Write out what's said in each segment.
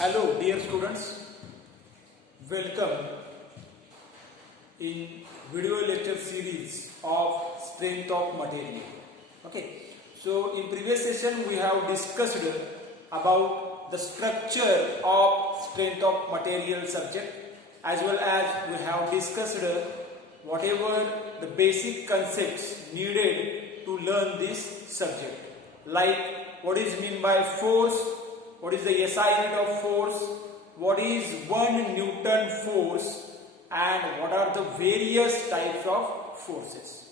Hello dear students, welcome in video lecture series of strength of material. Okay, so in previous session we have discussed about the structure of strength of material subject, as well as we have discussed whatever the basic concepts needed to learn this subject, like what is meant by force, what is the SI unit of force, what is 1 Newton force, and what are the various types of forces.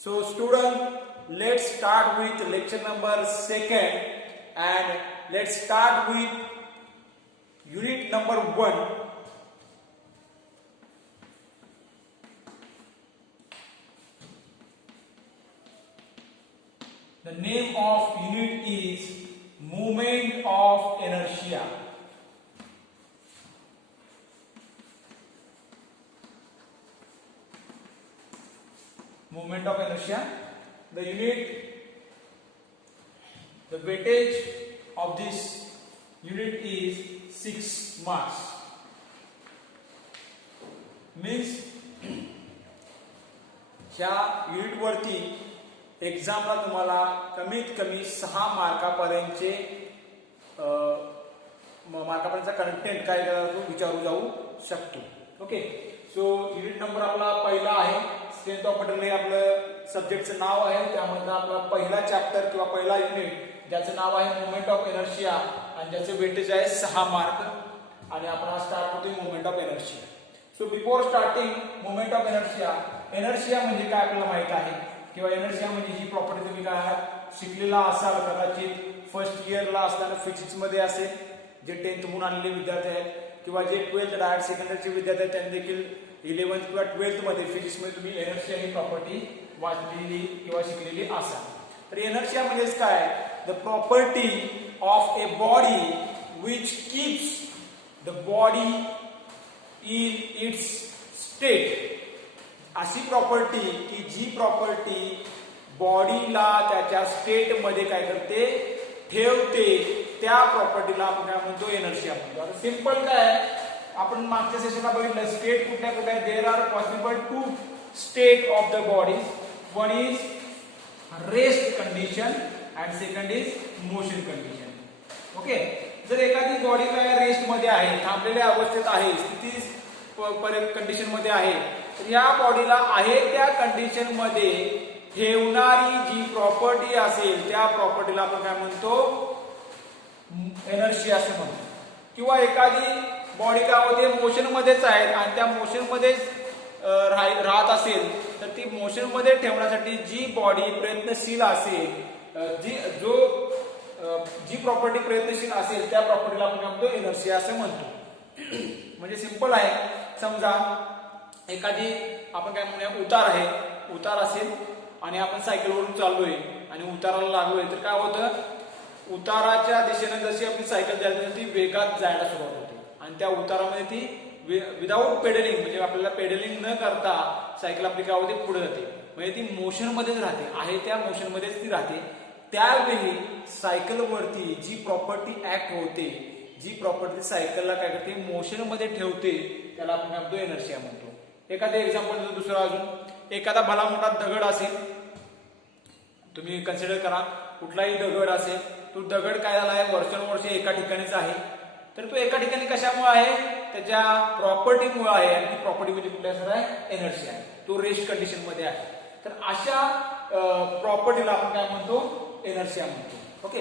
So student, let's start with lecture number 2nd, and let's start with unit number 1. The name of unit is moment of inertia. Moment of inertia. The unit, the weightage of this unit is 6 marks. Means ह्या unit वरती एक्झामला तुम्हाला कमीत कमी 6 मार्कापर्यंतचे मार्कापर्यंतचा content काय विचारू जाऊ शकतो. Okay, so unit number आपला पहिला आहे. स्ट्रेंथ ऑफ मटेरियल हे आपलं सब्जेक्टचं नाव आहे. त्यामध्ये आपला पहिला चॅप्टर किंवा पहिला युनिट ज्याचं नाव आहे मोमेंट ऑफ इनर्शिया, आणि ज्याचे वेटेज आहे 6 मार्क. आणि आपण स्टार्ट करतोय moment of inertia. So before starting moment of inertia, inertia म्हणजे काय आपल्याला माहित आहे, किंवा एनर्शिया म्हणजे जी प्रॉपर्टी तुम्ही काय शिकलेला असाल कदाचित फर्स्ट इयरला असताना फिजिक्स मध्ये असेल, जे 10th म्हणून आलेले विद्यार्थी आहेत, किंवा जे 12th डायरेक्ट सेकंडरीचे विद्यार्थी आहेत त्यांनी देखील 11th किंवा 12th मध्ये फिजिक्स मध्ये तुम्ही एनर्शिया ही प्रॉपर्टी वाचलेली किंवा शिकलेली असाल. तर एनर्शिया म्हणजे काय, the property of a body which keeps the body in its state. अशी प्रॉपर्टी की जी प्रॉपर्टी बॉडीला त्याच्या स्टेट मध्ये काय करते, ठेवते, त्या प्रॉपर्टीला आपण काय म्हणतो, एनर्शिया म्हणतो. आता सिंपल काय, आपण मागच्या सेशनला बघितलं स्टेट कुठल्या कुठल्या, there are possible 2 state of the body. One is rest condition and second is motion condition. Okay, जर एखादी बॉडी काय रेस्ट मध्ये आहे, थांबलेल्या अवस्थेत आहे, स्थिती कंडिशन मध्ये आहे, तर या बॉडीला आहे त्या कंडिशन मध्ये ठेवणारी जी प्रॉपर्टी असेल त्या प्रॉपर्टीला आपण काय म्हणतो, एनर्शिया असं म्हणतो. किंवा एखादी बॉडी काय होते मोशन मध्येच आहे आणि त्या मोशन मध्ये राहत असेल, तर ती मोशन मध्ये ठेवण्यासाठी जी बॉडी प्रयत्नशील असेल, जी प्रॉपर्टी प्रयत्नशील असेल त्या प्रॉपर्टीला आपण काय म्हणतो, एनर्शिया असं म्हणतो. म्हणजे सिंपल आहे. समजा एखादी आपण काय म्हणूया उतार आहे, उतार असेल आणि आपण सायकलवरून चाललोय आणि उताराला लागलोय, तर काय होतं, उताराच्या दिशेने जशी आपली सायकल जायला ती वेगात जायला सुरुवात होते, आणि त्या उतारामध्ये ती विदाऊट पेडलिंग म्हणजे आपल्याला पेडलिंग न करता सायकल आपली काय होते, पुढे जाते. म्हणजे ती मोशन मध्येच राहते, आहे त्या मोशन मध्येच ती राहते. त्यावेळी सायकलवरती जी प्रॉपर्टी ऍक्ट होते, जी प्रॉपर्टी सायकलला काय करते, मोशन मध्ये ठेवते, त्याला आपण काय म्हणतो, एनर्शिया म्हणतो. एखादं एक्झाम्पल दुसरं अजून, एखादा भला मोठा दगड असेल, तुम्ही कन्सिडर करा कुठलाही दगड असेल, तो दगड काय झाला आहे, वर्षानुवर्षे एका ठिकाणीच आहे, तर तो एका ठिकाणी कशामुळे आहे, त्याच्या प्रॉपर्टीमुळे आहे, आणि ती प्रॉपर्टी म्हणजे कुठल्या असणार आहे, एनर्शिया आहे. तो रेस्ट कंडिशन मध्ये आहे. तर अशा प्रॉपर्टीला आपण काय म्हणतो, एनर्शिया म्हणतो. ओके,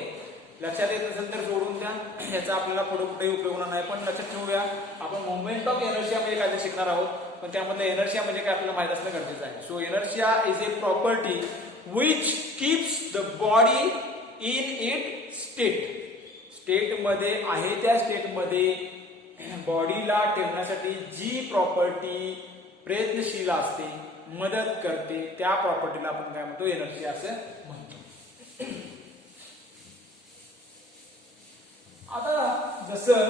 लक्षात येत असेल तर जोडून द्या, ह्याचा आपल्याला पुढे कुठेही उपयोग होणार नाही. पण लक्षात ठेवूया, आपण मोमेंट ऑफ एनर्शिया म्हणजे काय शिकणार आहोत, पण त्यामध्ये एनर्शिया म्हणजे काय आपल्याला माहित असणं गरजेचं आहे. So inertia is a property which keeps the body in it state. State मध्ये आहे त्या स्टेट मध्ये बॉडीला ठेवण्यासाठी जी प्रॉपर्टी प्रयत्नशील असते, मदत करते, त्या प्रॉपर्टीला आपण काय म्हणतो, एनर्शिया असं म्हणतो. आता जसं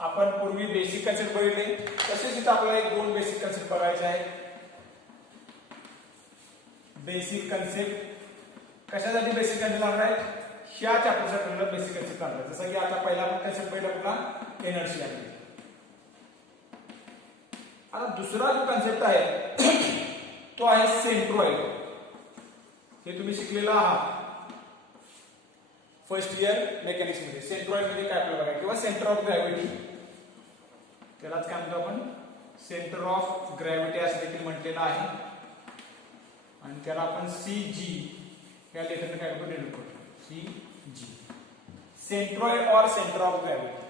आपण पूर्वी बेसिक कन्सेप्ट बघितले, तसेच इथं आपल्याला 2 बेसिक कन्सेप्ट बघायचे आहे. बेसिक कन्सेप्ट कशासाठी बेसिक कन्सेप्ट लागणार आहे, ह्या चॅप्टरचा आपल्याला बेसिक कन्सेप्ट काढला. जसं की आता पहिला आपण कन्सेप्ट पहिला कुठला एनर्जी आहे. आता दुसरा जो कन्सेप्ट आहे तो आहे सेंट्रॉइड. हे तुम्ही शिकलेला आहात फर्स्ट इयर मेकॅनिक्स मध्ये. सेंट्रॉइड म्हणजे काय आपल्याला बघा, किंवा सेंटर ऑफ ग्रॅव्हिटी, त्यालाच काय म्हणतो आपण सेंटर ऑफ ग्रॅव्हिटी असं देखील म्हटलेलं आहे. आणि त्याला आपण CG या लेटरने काय करतो डिनोट करतो, CG, सेंट्रॉइड और सेंटर ऑफ ग्रॅव्हिटी.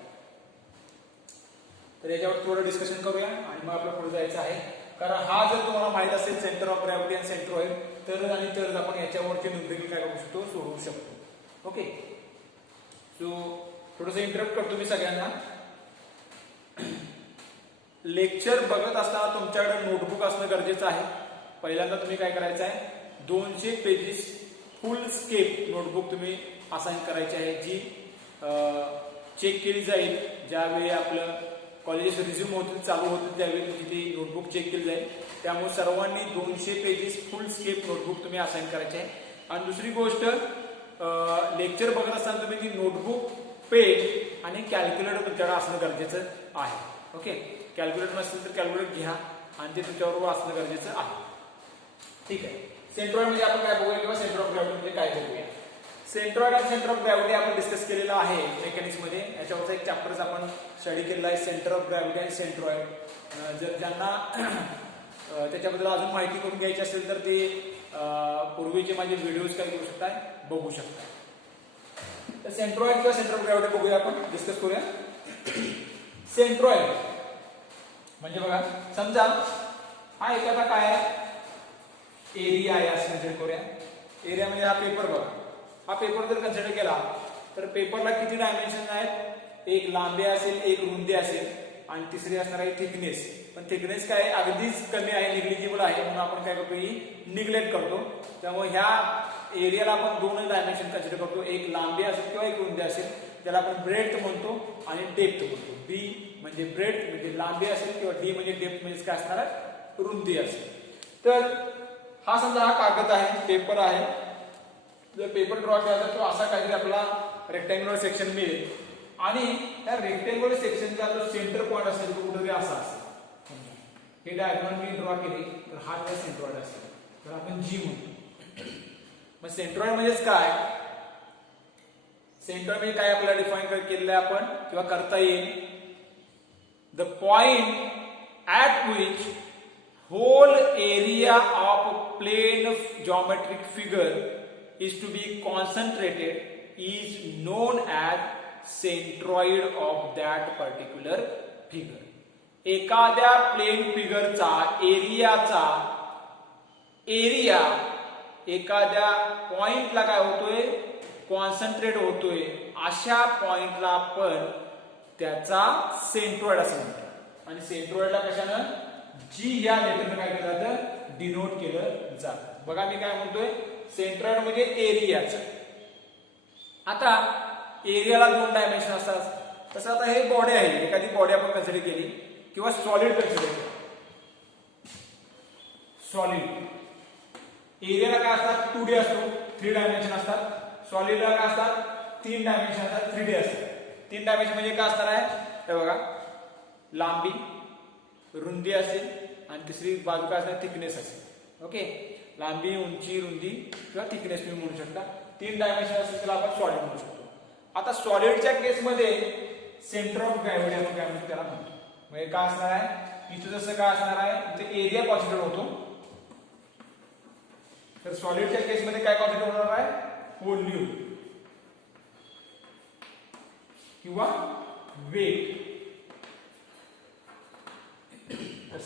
तर याच्यावर थोडं डिस्कशन करूया आणि मग आपल्याला पुढे जायचं आहे. कारण हा जर तुम्हाला माहित असेल सेंटर ऑफ ग्रॅव्हिटी आणि सेंट्रॉइड, तर आणि तर आपण याच्यावरचे न्यूमेरिकल काय करू शकतो, सोडवू शकतो. ओके, सो थोडंसं इंटरप्ट करतो मी सगळ्यांना. लेक्चर बघत असताना तुमच्याकडे नोटबुक असणं गरजेचं आहे. पहिल्यांदा तुम्ही काय करायचं आहे, 200 पेजेस फुल स्केप नोटबुक तुम्ही असाइन करायची आहे, जी चेक केली जाईल ज्यावेळी आपलं कॉलेजेस रिझ्यूम होतील, चालू होतील, त्यावेळी तुमची ती नोटबुक चेक केली जाईल. त्यामुळे सर्वांनी 200 पेजेस फुल स्केप नोटबुक तुम्ही असाइन करायचे आहे. आणि दुसरी गोष्ट, लेक्चर बघत असताना तुम्ही ती नोटबुक, पेन आणि कॅल्क्युलेटर तुमच्याकडे असणं गरजेचं आहे. ओके, कॅल्क्युलेटर नसेल तर कॅल्क्युलेटर घ्या आणि ते तुमच्याबरोबर असणं गरजेचं आहे. ठीक आहे. सेंट्रॉइड म्हणजे आपण काय बघूया, किंवा सेंटर ऑफ ग्रॅव्हिटी म्हणजे काय बघूया. सेंट्रॉइड आणि सेंटर ऑफ ग्रॅव्हिटी आपण डिस्कस केलेला आहे मेकॅनिक्स मध्ये. याच्यावरचा एक चॅप्टर्स आपण स्टडी केलेला आहे, सेंटर ऑफ ग्रॅव्हिटी आणि सेंट्रॉइड. जर ज्यांना त्याच्याबद्दल अजून माहिती करून घ्यायची असेल तर ते पूर्वीचे माझे व्हिडिओज काय करू शकता, बघू शकता. तर सेंट्रॉइड किंवा सेंटर ऑफ ग्रॅव्हिटी बघूया, आपण डिस्कस करूया. सेंट्रॉइड म्हणजे बघा, समजा हा एखादा काय एरिया आहे असं कन्सिडर करूया. एरिया म्हणजे हा पेपर बघा. हा पेपर जर कन्सिडर केला तर पेपरला किती डायमेन्शन आहेत, एक लांबी असेल, एक रुंदी असेल आणि तिसरी असणार आहे थिकनेस. पण थिकनेस काय अगदीच कमी आहे, निग्लिजिबल आहे, म्हणून आपण काय करतो, ही निग्लेक्ट करतो. त्यामुळे ह्या एरियाला आपण 2 डायमेन्शन कन्सिडर करतो, एक लांबी असेल किंवा एक रुंदी असेल, त्याला आपण ब्रेड्थ म्हणतो आणि डेप्थ म्हणतो. B म्हणजे ब्रेड्थ म्हणजे लांबी असेल, किंवा D म्हणजे डेप्थ म्हणजे काय असणार आहे, रुंदी असेल. तर हा समजा हा कागद आहे, पेपर आहे. जर पेपर ड्रॉ केला तर तो असा काहीतरी आपला रेक्टँग्युलर सेक्शन मिळेल आणि त्या रेक्टँग्युलर सेक्शनचा जो सेंटर पॉइंट असेल तो कुठेतरी असा असेल. हे डायग्राम मी ड्रॉ केली तर हा त्याचा सेंट्रॉइड असेल, तर आपण G म्हणतो. मग सेंट्रॉइड म्हणजेच काय, सेंट्रॉइड म्हणजे काय आपल्याला डिफाइन केलेलं आहे आपण, किंवा करता येईल. The point at which whole area of plane geometric figure is to be concentrated is known as centroid of that particular figure. एखाद्या प्लेन फिगरचा एरिया एखाद्या पॉइंटला काय होतोय, कॉन्सन्ट्रेट होतोय, अशा पॉइंटला आपण त्याचा सेंट्रॉइड असं म्हणतो. आणि सेंट्रॉइडला कशानं, G या लेटरने काय केलं जातं, डिनोट केलं जातं. बघा मी काय म्हणतोय, सेंट्रॉइड म्हणजे एरियाचं. आता एरियाला 2 डायमेन्शन असतात. तसं आता हे बॉडी आहे, एखादी बॉडी आपण कन्सिडर केली किंवा सॉलिड कन्सिडर केली. सॉलिड एरियाला काय असतात, 2D असतो, 3 डायमेन्शन असतात. सॉलिडला काय असतात, 3 डायमेन्शन असतात, 3D असतात. 3 डायमेन्शन म्हणजे काय असणार आहे, हे बघा, लांबी, रुंदी असेल आणि तिसरी बाजू काय असणार, थिकनेस असेल. ओके, लांबी, उंची, रुंदी किंवा थिकनेस तुम्ही म्हणू शकता. 3 डायमेन्शन असेल त्याला आपण सॉलिड म्हणू शकतो. आता सॉलिडच्या केसमध्ये सेंटर ऑफ ग्रॅव्हिटी आपण काय म्हणतो, त्याला म्हणतो. म्हणजे काय असणार आहे, इथं जसं काय असणार आहे, इथे एरिया कॉन्सन्ट्रेट होतो. तर सॉलिडच्या केसमध्ये काय कॉन्सन्ट्रेट होणार आहे, व्हॉल्यूम किंवा वेट.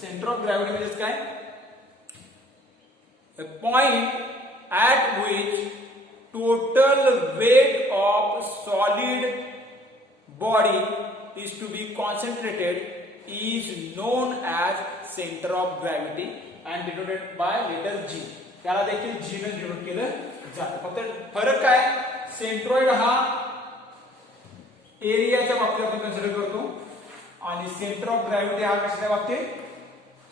सेंटर ऑफ ग्रॅव्हिटी म्हणजे काय, a point at which total weight of solid body is to be concentrated is known as center of gravity and denoted by letter G. त्याला देखील G ने denote केलं जातं. फक्त फरक काय, सेंट्रॉइड हा एरियाच्या बाबतीत आपण कन्सिडर करतो आणि सेंटर ऑफ ग्रॅव्हिटी हा कशाच्या बाबतीत,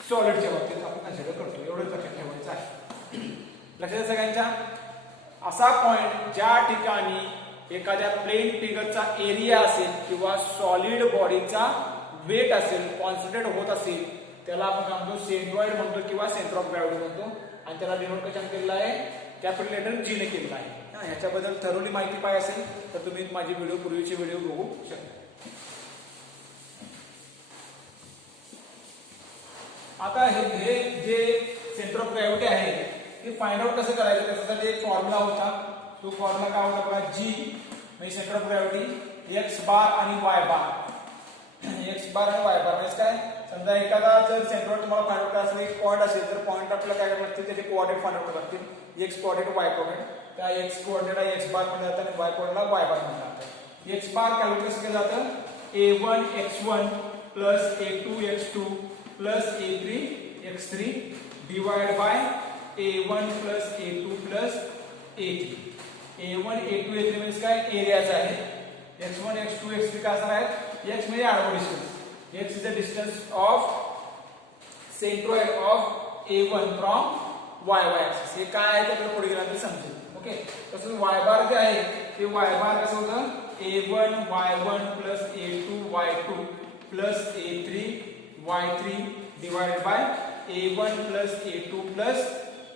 सॉलिडच्या बाबतीत आपण कन्सिडर करतो. एवढंच लक्षात ठेवायचं आहे. लक्षात सगळ्यांच्या, असा पॉइंट ज्या ठिकाणी एखाद्या प्लेन फिगरचा एरिया असेल किंवा सॉलिड बॉडीचा वेट असेल, कॉन्सन्ट्रेट होत असेल, त्याला आपण काय म्हणतो, सेंट्रॉइड म्हणतो किंवा सेंटर ऑफ ग्रॅव्हिटी म्हणतो. आणि त्याला डिनोट कशाने केलेला आहे, कॅपिटल लेटर जी ने केलेला आहे. ह्याच्याबद्दल थरोली माहिती पाहिजे असेल तर तुम्ही माझी पूर्वीचे व्हिडिओ बघू शकता. आता हे जे सेंटर ऑफ ग्रॅव्हिटी आहे ते फाइंड आउट कसं करायचं, त्याच्यासाठी एक फॉर्म्युला होता. तो फॉर्म्युला काय होता बघा, जी म्हणजे सेंटर ऑफ ग्रॅव्हिटी एक्स बार आणि वाय बार. एक्स बार आणि वाय बार म्हणजे काय, समजा एखादा जर सेंटर तुम्हाला फाइंड आउट करायचं असेल, एक पॉईंट असेल तर पॉईंट आपल्याला काय करायला लागतील, त्याचे कोऑर्डिनेट फाइंड आउट करावे लागतील. X coordinate, Y coordinate. त्या एक्स कोऑर्डिनेटला एक्स बार म्हणलं जातं आणि वाय कोऑर्डिनेटला वाय बार म्हणलं जातं. एक्स बार कॅल्क्युलेट कसं केलं जातं, a1 x1 plus a2 x2 plus a3 x3 divide by a1 plus a2 plus a3. a1 a2 a3 म्हणजे काय, एरियाच आहे. x1 x2 x3 काय असणार आहे, x म्हणजे आडवा distance. x is the distance of centroid of a1 from y axis. हे काय आहे ते पुढे गेल्यानंतर समजेल. ओके, तसंच y बार जे आहे ते y बार कसं होतं, a1 y1 plus a2 y2 plus a3 y3 divided by a1 plus a2 plus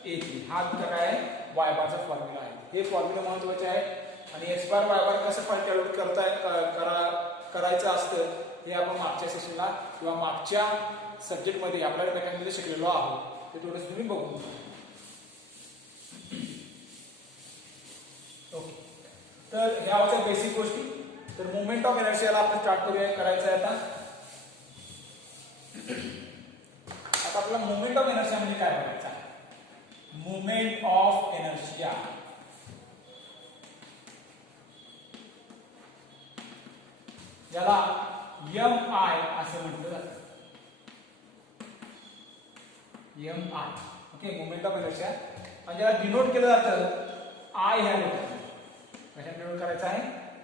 a3. हा तुमचा काय आहे, y बारचा फॉर्म्युला आहे. हे फॉर्म्युला महत्त्वाचे आहे. आणि x बार y बार कसं कॅल्क्युलेट करायचं असतं हे आपण मागच्या सेशनला किंवा मागच्या सब्जेक्ट मध्ये आपल्याला मेकॅनिकमध्ये शिकलेलो आहोत. ते थोडंसं तुम्ही बघून घ्या. ओके, तर ह्या होत्या बेसिक गोष्टी. तर मुवमेंट ऑफ इनर्शियाला आपण स्टार्ट करायचं आहे आता. आपल्याला मुवमेंट ऑफ इनर्शिया म्हणजे काय बघायचं आहे. मुवमेंट ऑफ इनर्शिया ज्याला MI असं म्हटलं जातं. MI. Okay, movement of inertia. आणि ज्याला डिनोट केलं जातं I ह्या लेटरने. कशाने डिनोट करायचं आहे,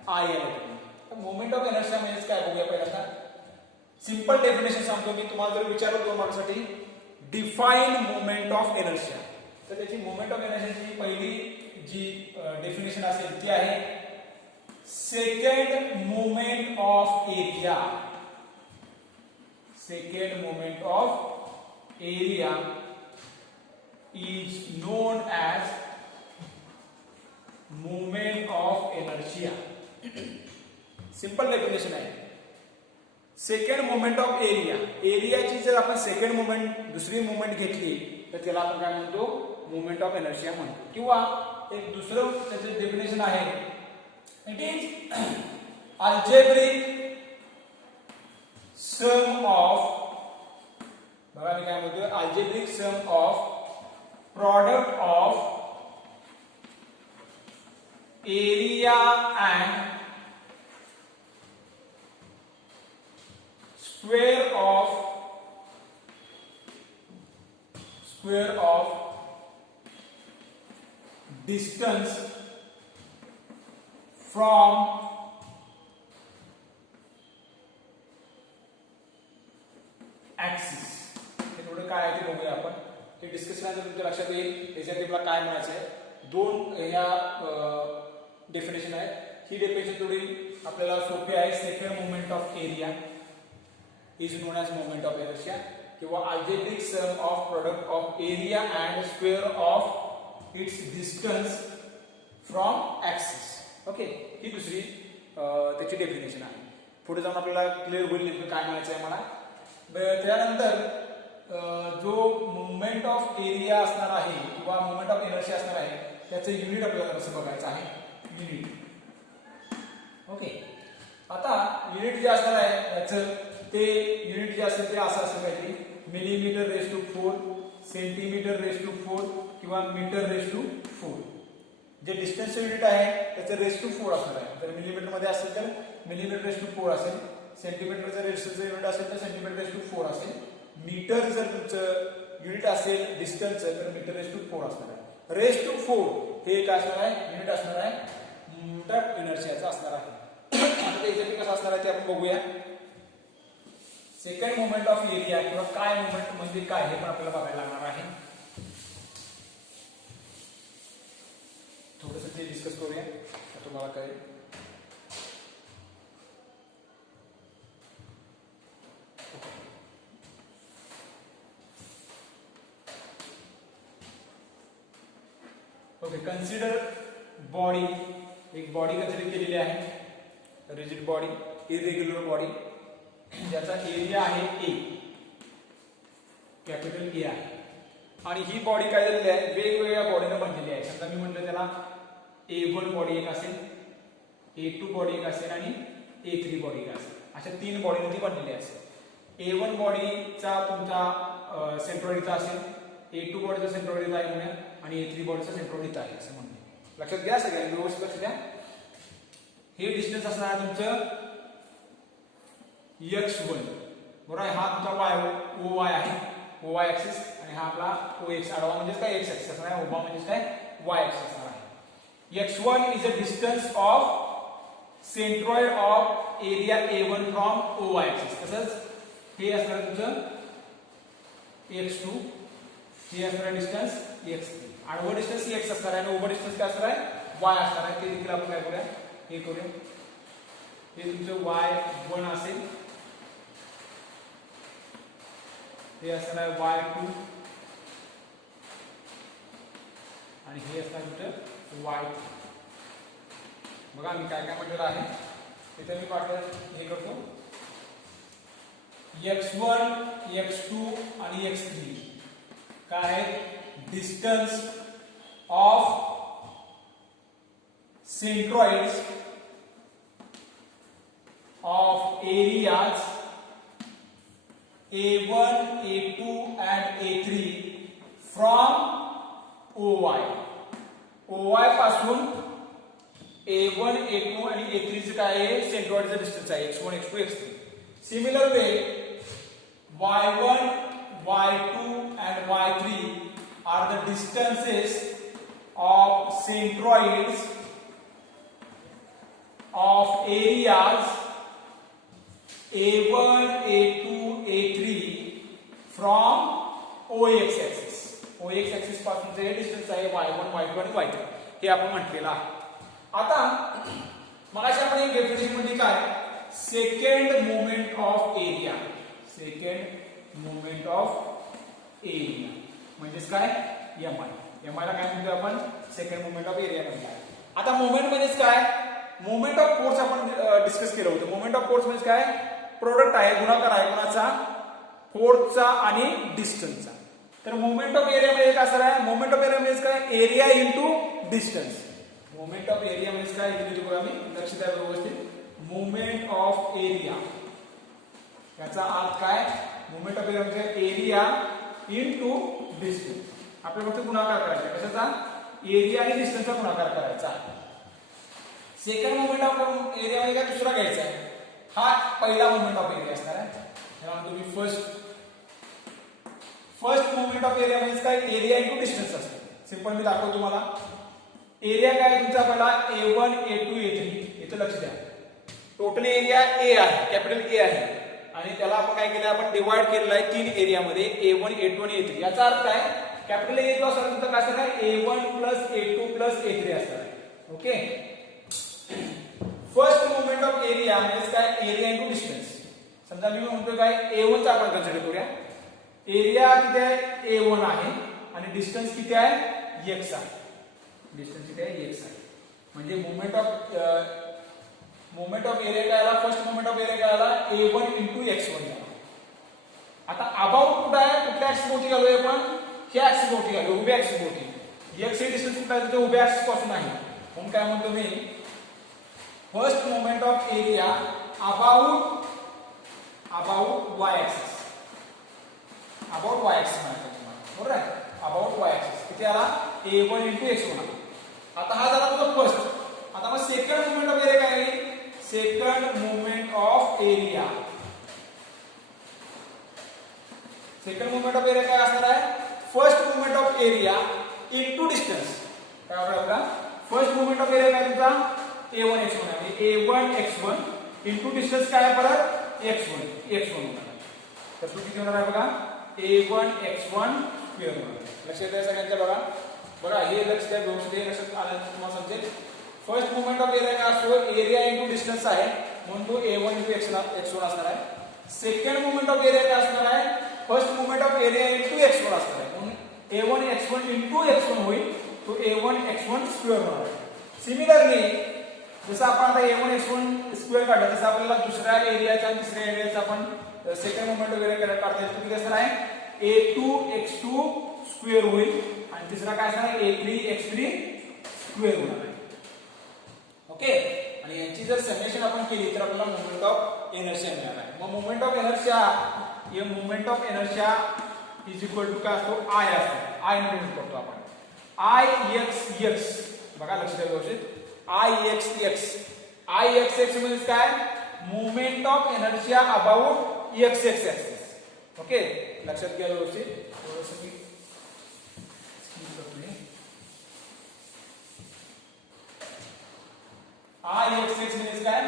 I या लेटरने. तर मुवमेंट ऑफ इनर्शिया म्हणजे काय बघूया पहिल्यांदा. सिंपल डेफिनेशन सांगतो मी. तुम्हाला जर विचारलं दोन मार्क्ससाठी डिफाइन मुवमेंट ऑफ इनर्शिया, तर त्याची मुवमेंट ऑफ इनर्शियाची पहिली जी डेफिनेशन असेल ती आहे second moment of area. Second moment of area is known as moment of inertia. Simple definition आहे. सेकंड मोमेंट ऑफ एरिया, एरियाची जर आपण सेकंड मोमेंट दुसरी मोमेंट घेतली तर त्याला आपण काय म्हणतो, मोमेंट ऑफ इनर्शिया म्हणतो. किंवा एक दुसरं त्याचं डेफिनेशन आहे, it is algebraic sum of, बघा मी काय म्हणतो, algebraic sum of product of area and square of distance from axis. हे थोडं काय आहे ते बघूया आपण. हे डिस्कस केल्यानंतर तुमच्या लक्षात येईल याच्यात आपल्याला काय म्हणायचं आहे. दोन ह्या डेफिनेशन आहेत. ही डेफिनेशन थोडी आपल्याला सोपी आहे. Second moment of area is known as moment of inertia किंवा algebraic sum of product of area and square of its distance from axis. Okay, ही दुसरी त्याची डेफिनेशन आहे. पुढे जाऊन आपल्याला क्लिअर होईल नेमकं काय म्हणायचं आहे मला. त्यानंतर जो मुवमेंट ऑफ एरिया असणार आहे किंवा मुवमेंट ऑफ इनर्शिया असणार आहे त्याचं युनिट आपल्याला कसं बघायचं आहे, युनिट. ओके, आता युनिट जे असणार आहे याचं ते युनिट जे असेल ते असं असलं पाहिजे, millimeter raise to 4, centimeter raise to 4 किंवा मीटर रेस टू 4. जे डिस्टन्स युनिट आहे त्याचं रेस टू 4 असणार आहे. जर मिलीमीटर मध्ये असेल तर मिलीमीटर रेस टू 4 असेल, सेंटीमीटरचं रेसचं युनिट असेल तर सेंटीमीटर रेस टू 4 असेल, मीटर जर तुमचं युनिट असेल डिस्टन्सचं तर मीटर रेस टू 4 असणार आहे. रेस टू 4 हे काय असणार आहे, युनिट असणार आहे, मोमेंट ऑफ इनर्शियाचं असणार आहे. आता ते एक्झॅक्टली कसं असणार आहे ते आपण बघूया. सेकंड मोमेंट ऑफ एरिया किंवा काय मोमेंट म्हणजे काय हे पण आपल्याला बघायला लागणार आहे. थोडंसं ते डिस्कस करूया तुम्हाला कळेल. ओके, कन्सिडर बॉडी, एक बॉडी कन्सिडर केलेली आहे, रिजिड बॉडी, इरेग्युलर बॉडी, ज्याचा एरिया आहे ए, कॅपिटल ए आहे. आणि ही बॉडी काय झालेली आहे, वेगवेगळ्या बॉडीने बनलेली आहे. समजा मी म्हटलं त्याला A1 बॉडी एक असेल, A2 बॉडी एक असेल आणि A3 बॉडी एक असेल, अशा 3 बॉडीने ती बनलेली असेल. A1 बॉडीचा तुमचा सेंट्रॉइड इथं असेल, A2 बॉडीचा सेंट्रॉइड इथं आहे म्हणूया, आणि A3 बॉडीचा सेंट्रॉइड इथं आहे असं म्हणतो. लक्षात घ्या सगळ्यांनी, व्यवस्थित लक्ष द्या. हे डिस्टन्स असणार आहे तुमचं x1, बरोबर आहे. हा तुमचा OY आहे, OY ऍक्सिस, आणि हा आपला OX आडवा म्हणजे काय x ऍक्सिस असणार आहे, उभा म्हणजे काय y ऍक्सिस असणार आहे. x1 is a distance of centroid of area A1 from OY axis. तसंच हे असणार तुमचं x2, हे असणार डिस्टन्स x3. आडवं डिस्टन्स x असणार आहे आणि उभं डिस्टन्स काय असणार आहे y असणार आहे. ते देखील आपण काय करूया, हे करूया. हे तुमचं y1 असेल, हे असणार आहे y2, आणि हे असणार तुमचं y3. बघा मी काय काय म्हटलेलं आहे तिथे, मी पाठवलं हे करतो. x1, x2 आणि x3 काय आहे, distance of centroids of areas A1, A2 and A3 from OY. OY पासून A1, A2 आणि A3 चे काय आहे, सेंट्रॉइडचं डिस्टन्स आहे x1, x2, x3. Similar way y1, y2 and y3 are the distances of centroids of areas A1, A2, A3 from OX axis. OX axis पासूनचे हे distance आहे y1, y2 आणि y3. हे आपण म्हटलेलं आहे. आता मगाशी आपण एक डेफिनेशन म्हणजे काय, second moment of area, second moment of area म्हणजेच काय MI ला काय म्हणतो आपण, सेकंड मोमेंट ऑफ एरिया म्हणतो. आता मोमेंट म्हणजेच काय, मोमेंट ऑफ फोर्स आपण डिस्कस केलं होतं. मोमेंट ऑफ फोर्स म्हणजे काय, प्रोडक्ट आहे, गुणाकार आहे कोणाचा, फोर्सचा आणि डिस्टन्सचा. तर मोमेंट ऑफ एरिया म्हणजे काय असणार आहे, मोमेंट ऑफ एरिया म्हणजे काय, area into distance. Moment of area म्हणजे काय, इथे बघा मी लक्ष द्या व्यवस्थित. मोमेंट ऑफ एरिया याचा अर्थ काय, मोमेंट ऑफ एरिया म्हणजे एरिया इंटू डिस्टन्स. आपल्याला फक्त गुणाकार करायचा, कशाचा, एरिया आणि डिस्टन्सचा गुणाकार करायचा. सेकंड मोमेंट ऑफ एरिया म्हणजे काय, दुसरा घ्यायचा आहे, हा पहिला मोमेंट ऑफ एरिया असणार आहे. त्याला तुम्ही फर्स्ट मोमेंट ऑफ एरिया म्हणजे काय, एरिया इंटू डिस्टन्स असतो. सिंपल मी दाखवतो तुम्हाला. एरिया काय तुमचा पहिला A1, A2, A3, इथं लक्ष द्या. टोटल एरिया A आहे, कॅपिटल A आहे, आणि त्याला आपण काय केलं, आपण डिवाइड केलेला आहे 3 एरियामध्ये, A1, A2 आणि A3. याचा अर्थ काय, कॅपिटल A जो असणार तुमचा काय असणार आहे, A1 plus A2 plus A3 असणार आहे. Okay, first moment of area म्हणजे काय, एरिया इंटू डिस्टन्स. समजा मी म्हणतो काय, A1 चा आपण कन्सिडर करूया. एरिया किती आहे, A1 आहे, आणि डिस्टन्स किती आहे, x आहे. डिस्टन्स किती आहे, x आहे. म्हणजे मोमेंट ऑफ एरिया काय आला, फर्स्ट मोमेंट ऑफ एरिया काय आला, A1 इंटू x1 झाला. आता अबाउट कुठं आहे, कुठल्या ऍक्सिस भोवती घालूया आपण, ह्या ऍक्सिस भोवती घालूया, उभ्या ऍक्सिस भोवती. x हे डिस्टन्स कुठं आहे, उभ्या ऍक्सिस पासून आहे. म्हणून काय म्हणतो मी, first moment of area about y axis, about y axis म्हणायचं तुम्हाला, बरोबर आहे. अबाउट y axis किती आला, A1 इंटू x1 आला. आता हा झाला तुझा फर्स्ट. आता मग सेकंड मोमेंट ऑफ एरिया काय आहे, second moment of area, second moment of area काय असणार आहे, first moment of area into distance. काय आपल्याला फर्स्ट मोमेंट ऑफ एरिया काय तुमचा, A1 x1 आहे. A1 x1 इंटू डिस्टन्स काय आहे परत, x1 होणार. तर तो किती होणार आहे बघा, A1 x1 स्क्वेअर होणार. लक्षात द्या सगळ्यांच्या. बघा हे लक्ष द्या व्यवस्थित, हे लक्षात आलं तुम्हाला समजेल. फर्स्ट मोमेंट ऑफ एरिया काय असतो, एरिया इंटू डिस्टन्स आहे, म्हणून तो A1 इंटू x1 असणार आहे. सेकंड मोमेंट ऑफ एरिया काय असणार आहे, first moment of area into x1 असणार आहे, म्हणून A1 x1 इंटू x1 होईल. तो a1 x1 स्क्वेअर होणार आहे. सिमिलरली जसं आपण आता a1 x1 स्क्वेअर काढलं तसं आपल्याला दुसऱ्या एरियाचा आणि तिसऱ्या एरियाचा आपण सेकंड मोमेंट वगैरे काढता येईल. किती असणार आहे a2 x2 स्क्वेअर होईल आणि तिसरा काय असणार आहे a3 x3 स्क्वेअर होणार आहे. ओके, आणि यांची जर समेशन आपण केली तर आपल्याला मोमेंट ऑफ इनर्शिया मिळणार आहे. मग मोमेंट ऑफ इनर्शिया हे moment of inertia is equal to काय असतो आय असतो. आय ने डिनोट करतो आपण आय एक्स एक्स. बघा लक्षात ठेवा व्यवस्थित I X x. I X x म्हणजे काय moment of inertia about X x axis. Okay, लक्षात घ्या व्यवस्थित. थोडंसं मी I x x means काय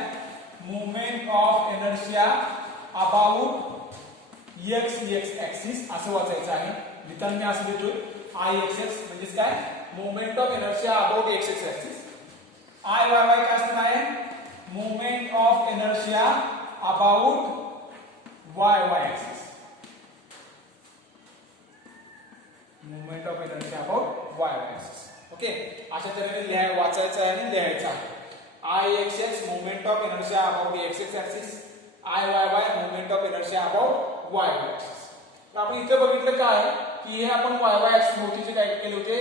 movement of inertia about x x axis असं वाचायचं आहे. लिहिताना मी असं लिहितोय I x x म्हणजे काय movement of inertia about x x axis. I y y काय असणार आहे movement of inertia about y y axis. movement of inertia about y y axis. Okay, अशा तऱ्हेने वाचायचं आहे आणि लिहायचं आहे. I x x moment of inertia about the x x axis, I y y moment of inertia about y y axis. तर आपण इथे बघितलं काय की हे आपण y y axis भोवतीचे काय केले होते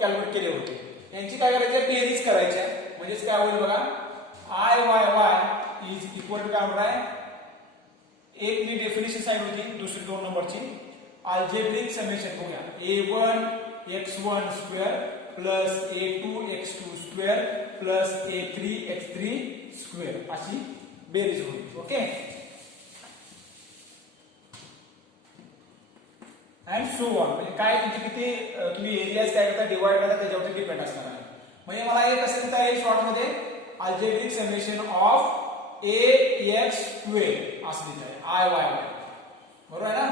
कॅल्क्युलेट केले होते. यांची काय करायचं बेरीज करायची आहे. म्हणजे काय होईल बघा I y y is equal to काय होणार आहे एक मी डेफिनेशन साइड होती दुसरी 2 नंबरची अल्जेब्रिक समेशन बघूया a1 x1 square plus a2 x2 square plus a3 x3 square अशी बेरीज होईल. Okay, and so on. म्हणजे काय तुमची किती तुम्ही एरियाज काय करता डिवाइड करता त्याच्यावरती डिपेंड असणार आहे. म्हणजे मला हे कसं लिहिता येईल शॉर्ट मध्ये algebraic summation of ax square असं लिहिता येईल आय वाय वाय. बरोबर आहे ना.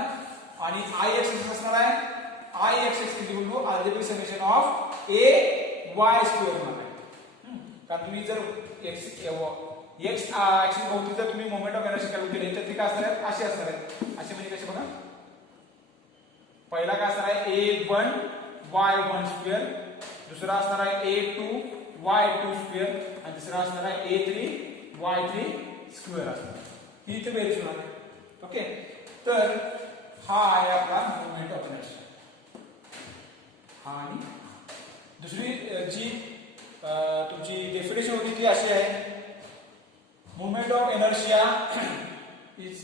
आणि आय एक्स असणार आहे I X X equal to algebraic summation of a y square होणार आहे. कारण तुम्ही जर x ऍक्सिस भोवती जर तुम्ही मोमेंट ऑफ इनर्शिया कॅल्क्युलेट केली तर ती काय असणार आहे अशी असणार आहे. अशी म्हणजे कशी बघा पहिला काय असणार आहे a1 y1 स्क्वेअर, दुसरा असणार आहे a2 y2 स्क्वेअर आणि तिसरा असणार आहे a3 y3 स्क्वेअर असणार आहे. ही इथे बेरीज होणार आहे. ओके, तर हा आहे आपला मोमेंट ऑफ इनर्शिया. हा आणि दुसरी जी तुमची डेफिनेशन होती ती अशी आहे moment of inertia is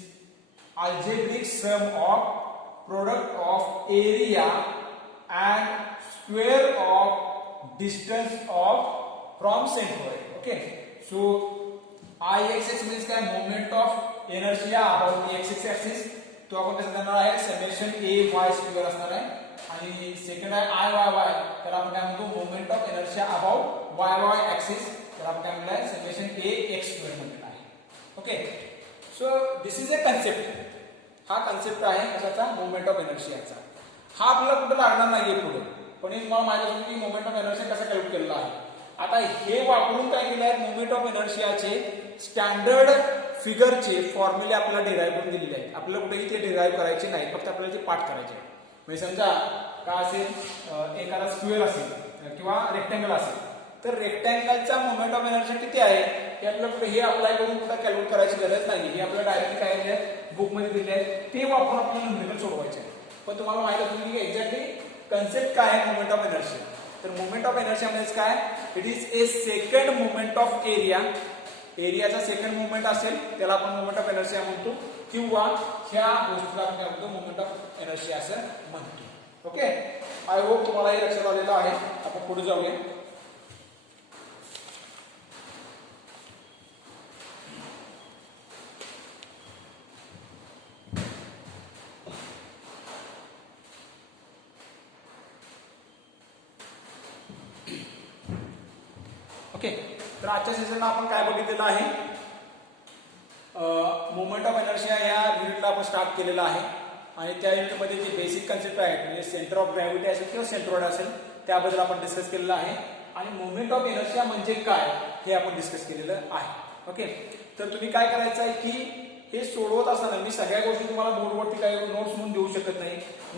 algebraic sum of product of area and square of distance of from centroid. Okay, so I X X means काय moment of inertia about X X axis. तो आपण कसं देणार आहे समेशन a y स्क्वेअर असणार आहे. आणि second आहे आय वाय वाय त्याला आपण काय म्हणतो moment of inertia about Y Y axis त्याला आपण काय म्हणलं समेशन a x स्क्वेअर म्हणलेलं आहे. Okay, so this is a concept. हा कन्सेप्ट आहे कशाचा मोमेंट ऑफ इनर्शियाचा. हा आपल्याला कुठे लागणार नाहीये पुढे, पण हे तुम्हाला माहिती असेल की मोमेंट ऑफ इनर्शिया कसा कॅल्क्युलेट केलेला आहे. आता हे वापरून काय केलं आहे मोमेंट ऑफ इनर्शियाचे स्टँडर्ड फिगरचे फॉर्म्युले आपल्याला डिराईव्ह करून दिलेले आहेत. आपल्याला कुठेही ते डिराईव्ह करायचे नाही, फक्त आपल्याला ते पाठ करायचे आहे. म्हणजे समजा काय असेल एखादा स्क्वेअर असेल किंवा रेक्टँगल असेल तर रेक्टँगलचा मोमेंट ऑफ इनर्शिया किती आहे हे आपल्याला कुठे हे अप्लाय करून कुठे कॅल्क्युलेट करायची गरज नाही. हे आपल्याला डायरेक्टली काय आहे बुक मध्ये दिले आहे ते वापरून आपल्याला न्यूमेरिकल सोडवायचे आहे. पण तुम्हाला माहिती असेल की एक्झॅक्टली कन्सेप्ट काय आहे मोमेंट ऑफ इनर्शिया. तर मोमेंट ऑफ इनर्शिया म्हणजे काय it is a second moment of area. एरियाचा सेकंड मोमेंट असेल त्याला आपण मोमेंट ऑफ इनर्शिया म्हणतो किंवा ह्या गोष्टीला आपण काय म्हणतो मोमेंट ऑफ इनर्शिया असं म्हणतो. ओके, आय होप तुम्हाला हे लक्षात आलेलं आहे. आपण पुढे जाऊया. ओके, तर आजच्या सेशनला आपण काय बघितलेलं आहे मोमेंट ऑफ इनर्शिया या युनिटला आपण स्टार्ट केलेला आहे. आणि त्या युनिटमध्ये जे बेसिक कन्सेप्ट आहेत म्हणजे सेंटर ऑफ ग्रॅव्हिटी असेल किंवा सेंट्रॉइड असेल त्याबद्दल आपण डिस्कस केलेलं आहे. आणि मोमेंट ऑफ इनर्शिया म्हणजे काय हे आपण डिस्कस केलेलं आहे. ओके, तर तुम्ही काय करायचं आहे की हे सोडवत असताना मी सगळ्या गोष्टी तुम्हाला बोर्डवरती काही नोट्स म्हणून देऊ शकत नाही.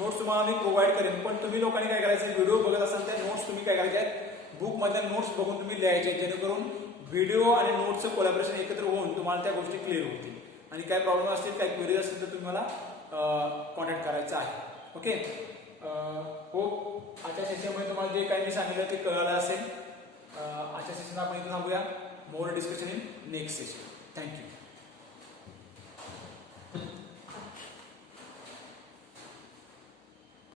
नोट्स तुम्हाला मी प्रोव्हाइड करेन, पण तुम्ही लोकांनी काय करायचं, व्हिडिओ बघत असाल त्या नोट्स तुम्ही काय करायचे आहेत, बुकमधल्या नोट्स बघून तुम्ही लिहायचे, जेणेकरून व्हिडिओ आणि नोट्सचं कोलॅबोरेशन एकत्र होऊन तुम्हाला त्या गोष्टी क्लिअर होतील. आणि काय प्रॉब्लेम असतील, काय क्वेरीज असतील तर तुम्ही मला कॉन्टॅक्ट करायचं आहे. ओके, हो, आजच्या सेशनमध्ये तुम्हाला जे काही मी सांगितलं ते कळालं असेल. आजच्या सेशन आपण इथे थांबूया. More discussion in next session. Thank you.